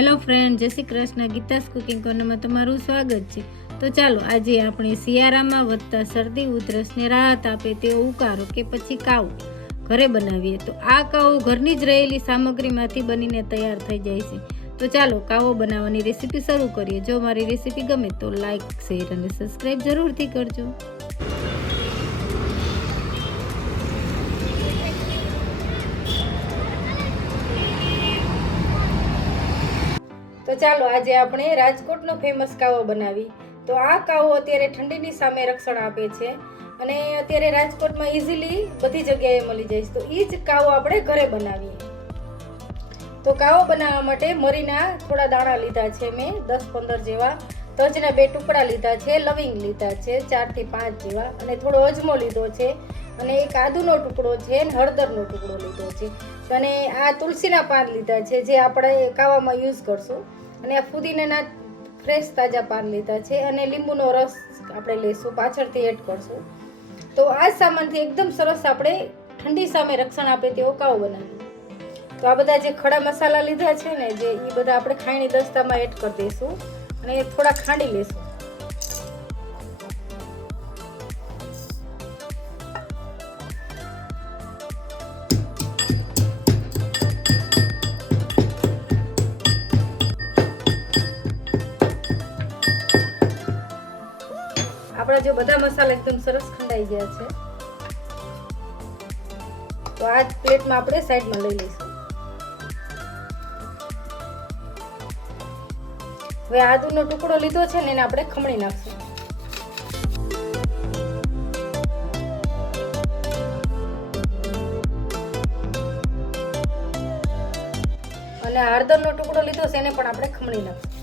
Friend જય Shri Krishna. Geeta's cooking કોર્નરમાં તમારું સ્વાગત છે. તો ચાલો, આજે આપણે શિયાળામાં વધતા શરદી, ઉધરસને રાહત આપે તેવો ઉકારો કે પછી કાવો ઘરે બનાવીએ. તો આ કાવો ઘરની જ રહેલી સામગ્રીમાંથી બનીને તૈયાર થઈ જાય છે. તો ચાલો, કાવો બનાવવાની રેસીપી શરૂ કરીએ. જો મારી રેસીપી ગમે તો લાઇક શેર અને સબસ્ક્રાઈબ જરૂરથી કરજો. તો ચાલો આજે આપણે રાજકોટનો ફેમસ કાવો બનાવી. તો આ કાવો અત્યારે ઠંડીની સામે રક્ષણ આપે છે અને અત્યારે રાજકોટમાં ઇઝીલી બધી જગ્યાએ મળી જાય છે. તો એ જ કાવો આપણે ઘરે બનાવીએ. તો કાવો બનાવવા માટે મરીના થોડા દાણા લીધા છે મેં, દસ પંદર જેવા. તજના બે ટુકડા લીધા છે, લવિંગ લીધા છે ચારથી પાંચ જેવા. અને થોડો અજમો લીધો છે અને એક આદુનો ટુકડો છે અને હળદરનો ટુકડો લીધો છે. અને આ તુલસીના પાન લીધા છે જે આપણે કાવામાં યુઝ કરશું. અને આ ફુદીનાના ફ્રેશ તાજા પાન લીધા છે અને લીંબુનો રસ આપણે લઈશું, પાછળથી એડ કરશું. તો આ સામાનથી એકદમ સરસ આપણે ઠંડી સામે રક્ષણ આપે તેવો કાવો બનાવીએ તો આ બધા જે ખડા મસાલા લીધા છે ને, જે એ બધા આપણે ખાયણી દસ્તામાં એડ કરી દઈશું અને થોડા ખાંડી લઈશું. આપણા જો બધા મસાલા એકદમ સરસ ખંડાઈ ગયા છે. તો આ પ્લેટમાં આપણે સાઈડમાં લઈ લઈશું. હવે આદુનો ટુકડો લીધો છે ને એને આપણે ખમણી નાખશું. અને હળદરનો ટુકડો લીધો છે એને પણ આપણે ખમણી નાખશું.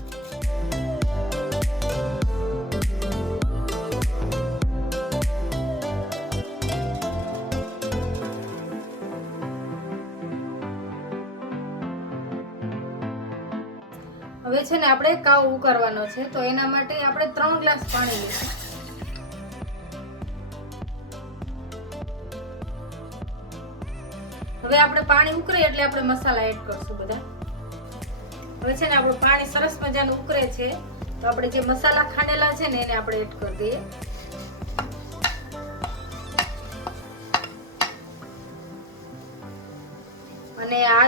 હવે છે ને આપણે કાવ ઉકાળવાનો છે, તો એના માટે આપણે ત્રણ ગ્લાસ પાણી લઈશું. હવે આપણે પાણી ઉકળે એટલે આપણે મસાલા એડ કરશું બધા. હવે છે ને આપણું પાણી સરસ મજાનું ઉકળે છે, તો આપણે જે મસાલા ખાંડેલા છે ને એને આપણે એડ કરી દઈએ.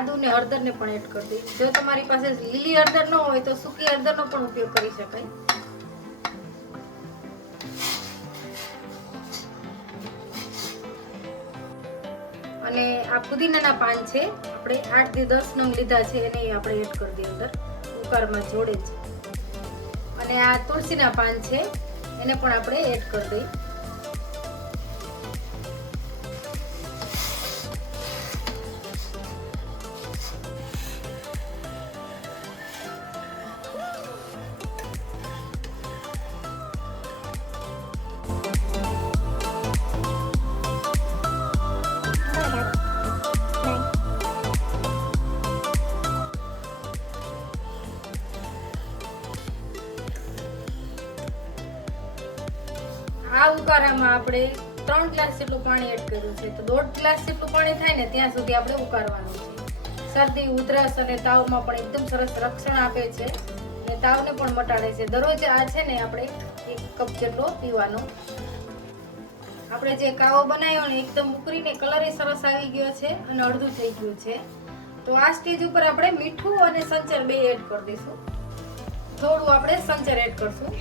આદુ ને હળદર ને પણ એડ કરી દઈએ. જો તમારી પાસે લીલી હળદર ન હોય તો સૂકી હળદરનો પણ ઉપયોગ કરી શકાય. અને આ પુદીનાના પાન છે, આપણે આઠથી દસ નંગ લીધા છે, એને આપણે એડ કરી દઈએ અંદર. કુકરમાં જોડે જ. અને આ તુલસીના પાન છે, એને પણ આપણે એડ કરી દઈએ. ઉકારામાં આપણે ત્રણ ગ્લાસ જેટલું પાણી એડ કર્યું છે. તો દોઢ ગ્લાસ જેટલું પાણી થાય ને ત્યાં સુધી આપણે ઉકાળવાનું છે. શરદી, ઉધરસ અને તાવમાં પણ એકદમ સરસ રક્ષણ આપે છે અને તાવને પણ મટાડે છે. દરરોજ આ છે ને આપણે એક કપ જેટલો પીવાનો. આપણે જે કાવો બનાવ્યો ને એકદમ ઉકરીને કલર સરસ આવી ગયો છે અને અડધું થઈ ગયું છે. તો આ સ્ટેજ ઉપર આપણે મીઠું અને સંચર બે એડ કરી દઈશું. થોડું આપણે સંચર એડ કરશું.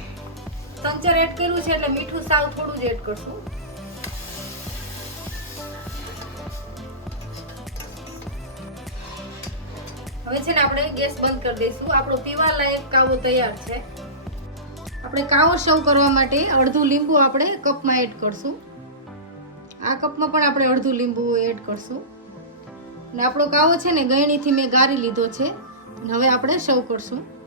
સંચર એડ કર્યું છે એટલે મીઠું, સાવ થોડું જ એડ કરશું. હવે છે ને આપણે ગેસ બંધ કરી દઈશું. આપણો પીવા લાયક કાવો તૈયાર છે. આપણે કાવો સર્વ કરવા માટે અડધું લીંબુ આપણે કપમાં એડ કરશું. આ કપમાં પણ આપણે અડધું લીંબુ એડ કરશું. અને આપણો કાવો છે ને ગયણીથી મેં ગારી લીધો છે. હવે આપણે સર્વ કરશું.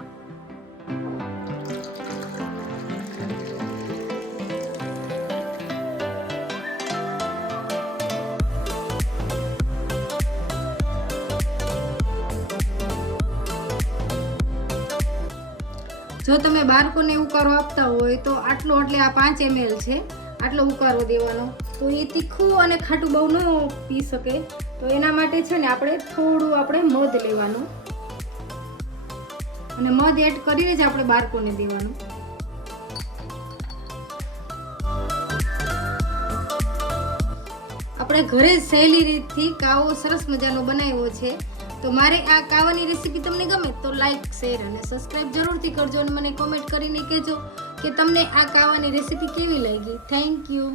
જો તમે બાળકોને ઉકારો આપતા હોય તો આટલો એટલે આ પાંચ એમએલ છે. આટલો ઉકારો દેવાનો. તો એ તીખું અને ખાટું બહુ ન પી શકે. તો એના માટે છે ને આપણે થોડું આપણે મધ લેવાનું. અને મધ એડ કરીને જ આપણે બાળકોને દેવાનું. આપણે ઘરે સહેલી રીતથી કાવો સરસ મજાનો બનાવ્યો છે. તો મારે આ કાવાની રેસીપી તમને ગમે તો લાઈક શેર અને સબસ્ક્રાઇબ જરૂરથી કરજો અને મને કોમેન્ટ કરીને કહેજો કે તમને આ કાવાની રેસીપી કેવી લાગી. Thank you